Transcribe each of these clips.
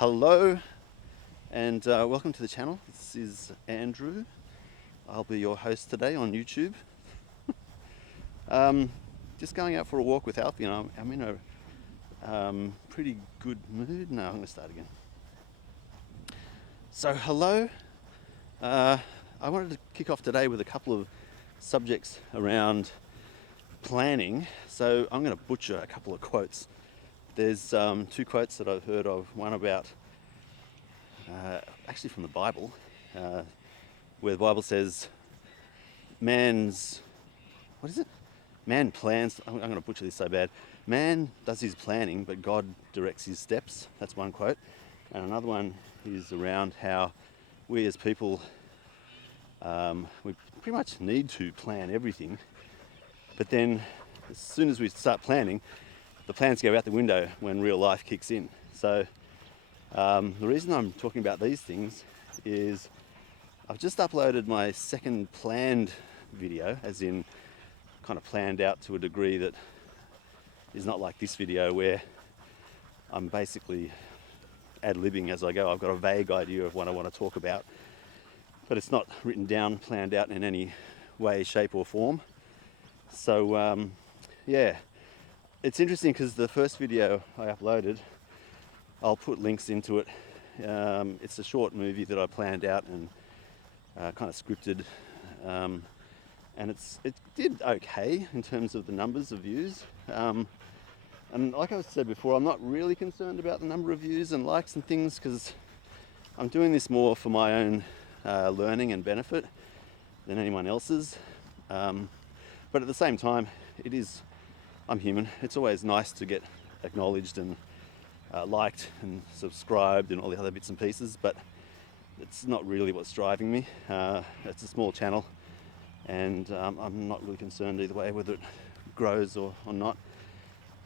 Hello and welcome to the channel. This is Andrew. I'll be your host today on YouTube. Just going out for a walk with Alfie, and I'm in a pretty good mood. No, I'm going to start again. So hello. I wanted to kick off today with a couple of subjects around planning. So I'm going to butcher a couple of quotes. There's two quotes that I've heard of. One about, actually from the Bible, where the Bible says, Man plans, I'm going to butcher this so bad. Man does his planning, but God directs his steps. That's one quote. And another one is around how we as people, we pretty much need to plan everything. But then as soon as we start planning, the plans go out the window when real life kicks in. So the reason I'm talking about these things is I've just uploaded my second planned video, as in kind of planned out to a degree that is not like this video where I'm basically ad-libbing as I go. I've got a vague idea of what I want to talk about, but it's not written down, planned out in any way, shape or form. So yeah, it's interesting because the first video I uploaded, I'll put links into it. It's a short movie that I planned out and kind of scripted, and it did okay in terms of the numbers of views. And like I said before, I'm not really concerned about the number of views and likes and things because I'm doing this more for my own learning and benefit than anyone else's. But at the same time, I'm human. It's always nice to get acknowledged and liked and subscribed and all the other bits and pieces, but it's not really what's driving me. It's a small channel, and I'm not really concerned either way whether it grows or not.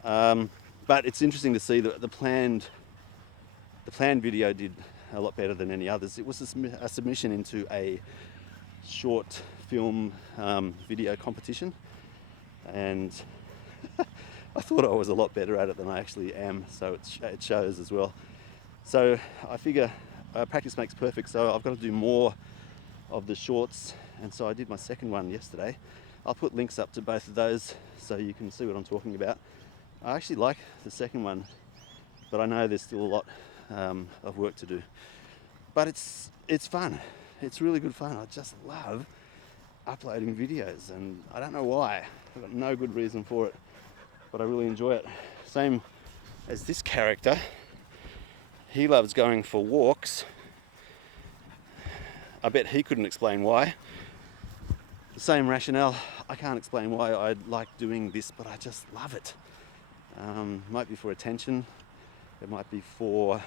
But it's interesting to see that the planned video did a lot better than any others. It was a submission into a short film video competition, and I thought I was a lot better at it than I actually am, so it shows as well. So I figure practice makes perfect, so I've got to do more of the shorts, and so I did my second one yesterday. I'll put links up to both of those so you can see what I'm talking about. I actually like the second one, but I know there's still a lot of work to do. But it's fun. It's really good fun. I just love uploading videos, and I don't know why. I've got no good reason for it, but I really enjoy it. Same as this character. He loves going for walks. I bet he couldn't explain why. The same rationale. I can't explain why I like doing this, but I just love it. Might be for attention. It might be for,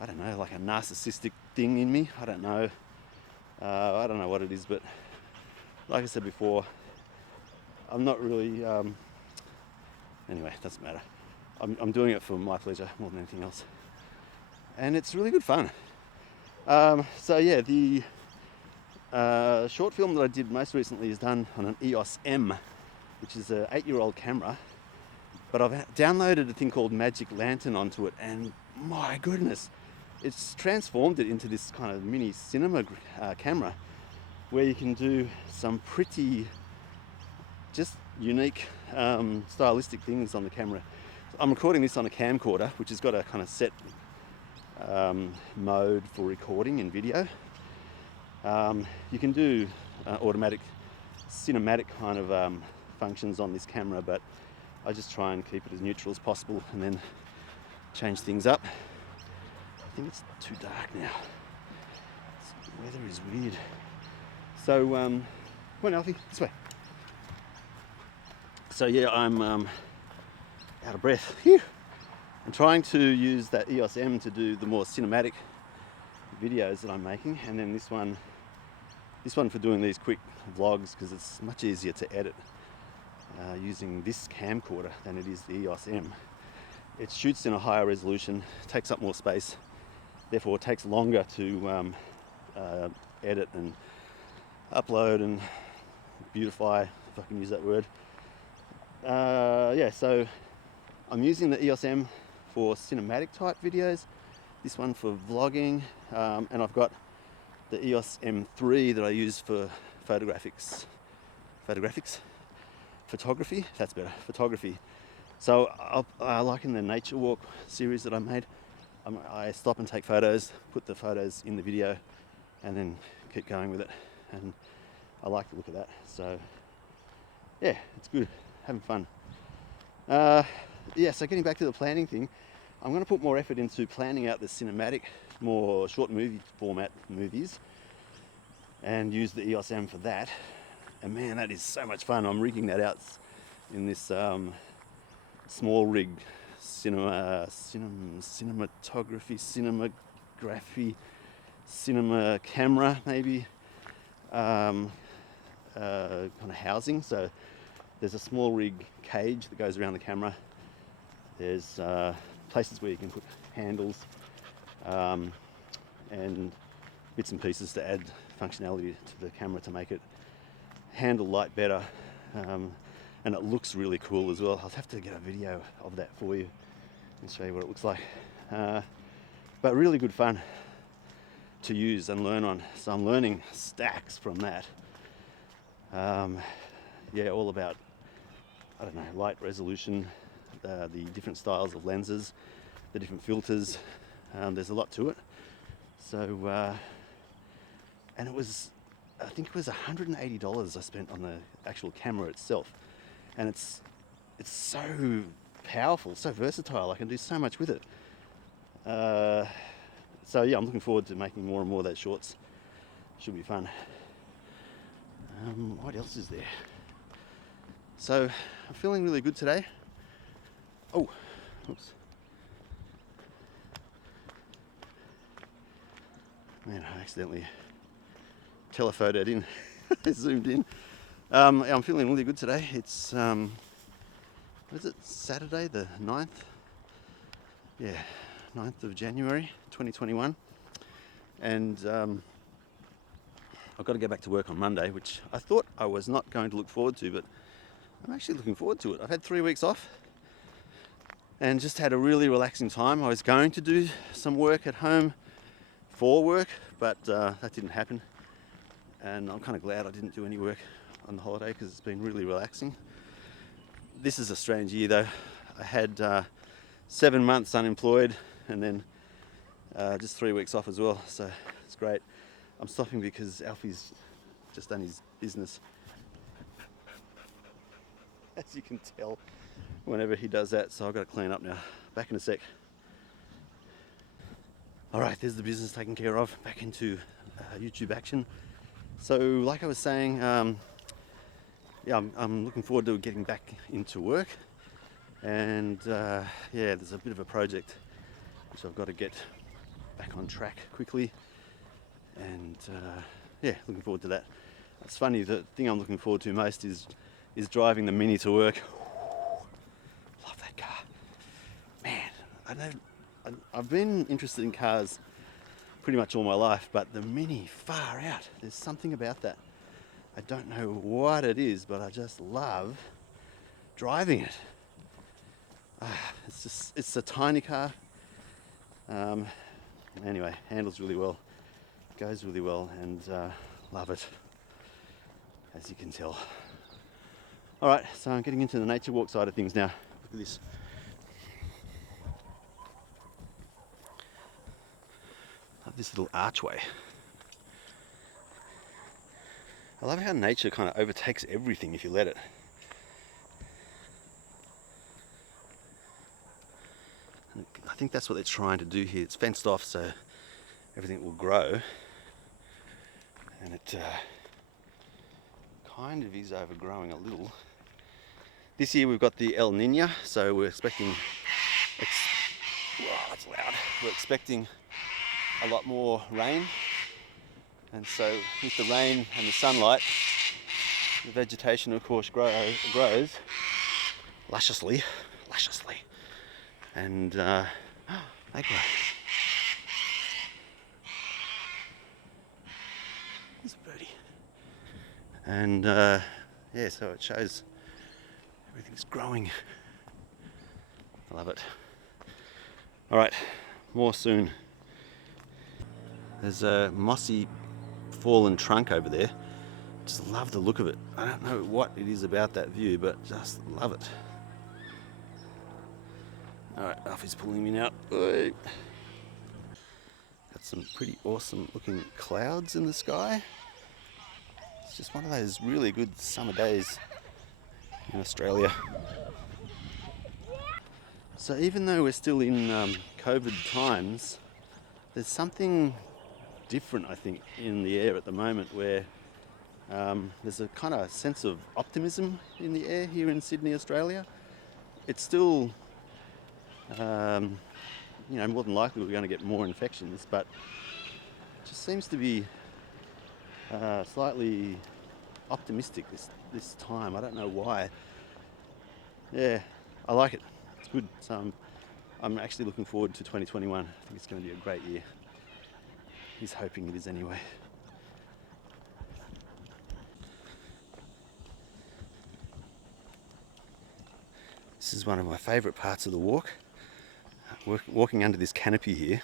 I don't know, like a narcissistic thing in me. I don't know. I don't know what it is, but like I said before, I'm not really, anyway, it doesn't matter. I'm doing it for my pleasure more than anything else. And it's really good fun. So yeah, the short film that I did most recently is done on an eos-m, which is an 8-year-old camera. But I've downloaded a thing called Magic Lantern onto it, and my goodness, it's transformed it into this kind of mini cinema camera where you can do some pretty just unique stylistic things on the camera. I'm recording this on a camcorder, which has got a kind of set mode for recording in video. You can do automatic cinematic kind of functions on this camera, but I just try and keep it as neutral as possible and then change things up. I think it's too dark now. The weather is weird. So, come on Alfie, this way. So yeah, I'm out of breath. Phew. I'm trying to use that eos-m to do the more cinematic videos that I'm making, and then this one for doing these quick vlogs, because it's much easier to edit using this camcorder than it is the eos-m. It shoots in a higher resolution, takes up more space, therefore it takes longer to edit and upload and beautify, if I can use that word. Yeah, so I'm using the eos-m for cinematic type videos, this one for vlogging, and I've got the eos-m3 that I use for photography, that's better, photography. So like in the nature walk series that I made, I stop and take photos, put the photos in the video, and then keep going with it, and I like the look of that. So yeah, it's good, having fun. Yeah, so getting back to the planning thing, I'm going to put more effort into planning out the cinematic, more short movie format movies, and use the eos-m for that. And man, that is so much fun. I'm rigging that out in this small rig, cinematography, cinema camera maybe, kind of housing. So there's a small rig cage that goes around the camera. There's places where you can put handles and bits and pieces to add functionality to the camera to make it handle light better, and it looks really cool as well. I'll have to get a video of that for you and show you what it looks like, but really good fun to use and learn on. So I'm learning stacks from that. Yeah, all about, I don't know, light resolution, the different styles of lenses, the different filters. There's a lot to it. So, and it was, I think it was $180 I spent on the actual camera itself. And it's so powerful, so versatile. I can do so much with it. So yeah, I'm looking forward to making more and more of those shorts. Should be fun. What else is there? So I'm feeling really good today. Oh, oops. Man, I accidentally telephotoed in, zoomed in. I'm feeling really good today. It's, what is it, Saturday the 9th? Yeah, 9th of January 2021. And I've got to go back to work on Monday, which I thought I was not going to look forward to, but I'm actually looking forward to it. I've had 3 weeks off and just had a really relaxing time. I was going to do some work at home for work, but that didn't happen. And I'm kind of glad I didn't do any work on the holiday because it's been really relaxing. This is a strange year though. I had 7 months unemployed and then just 3 weeks off as well, so it's great. I'm stopping because Alfie's just done his business. As you can tell, whenever he does that, so I've got to clean up now. Back in a sec. Alright, there's the business taken care of. Back into YouTube action. So, like I was saying, yeah, I'm looking forward to getting back into work. And yeah, there's a bit of a project which I've got to get back on track quickly. And yeah, looking forward to that. It's funny, the thing I'm looking forward to most is driving the Mini to work. Love that car. Man, I've been interested in cars pretty much all my life, but the Mini, far out. There's something about that. I don't know what it is, but I just love driving it. It's a tiny car. Anyway, handles really well, goes really well, and love it, as you can tell. All right, so I'm getting into the nature walk side of things now. Look at this. Love this little archway. I love how nature kind of overtakes everything if you let it. I think that's what they're trying to do here. It's fenced off so everything will grow, and it kind of is overgrowing a little. This year we've got the El Nino, so we're expecting, wow, that's loud. We're expecting a lot more rain, and so with the rain and the sunlight, the vegetation of course grows lusciously, and they grow. There's a birdie. And yeah, so it shows everything's growing. I love it. All right, more soon. There's a mossy fallen trunk over there. Just love the look of it. I don't know what it is about that view, but just love it. Alright, Alfie's pulling me now. Oi. Got some pretty awesome looking clouds in the sky. It's just one of those really good summer days in Australia. So even though we're still in COVID times, there's something different, I think, in the air at the moment where there's a kind of sense of optimism in the air here in Sydney, Australia. It's still, more than likely we're going to get more infections, but it just seems to be slightly optimistic this time. I don't know why. Yeah, I like it. It's good. So I'm actually looking forward to 2021. I think it's going to be a great year. He's hoping it is anyway. This is one of my favourite parts of the walk. Walking under this canopy here,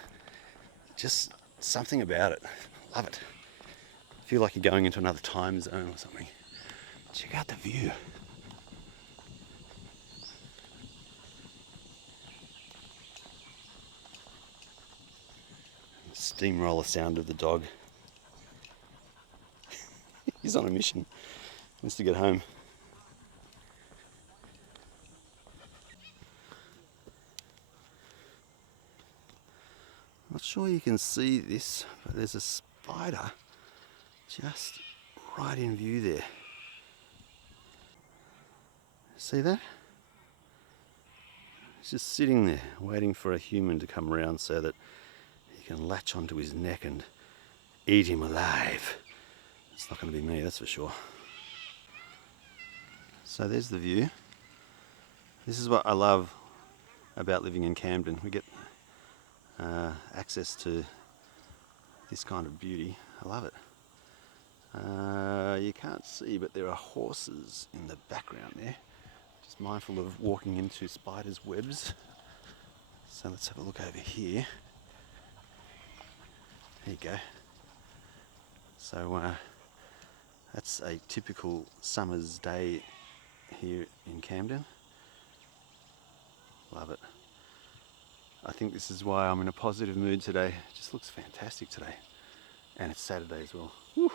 just something about it. Love it. I feel like you're going into another time zone or something. Check out the view. Steamroller sound of the dog. He's on a mission. He wants to get home. Not sure you can see this, but there's a spider just right in view there. See that? He's just sitting there waiting for a human to come around so that he can latch onto his neck and eat him alive. It's not going to be me, that's for sure. So there's the view. This is what I love about living in Camden. We get access to this kind of beauty. I love it. You can't see, but there are horses in the background there. Just mindful of walking into spiders' webs. So let's have a look over here. There you go. So that's a typical summer's day here in Camden. Love it. I think this is why I'm in a positive mood today. It just looks fantastic today. And it's Saturday as well. Woo.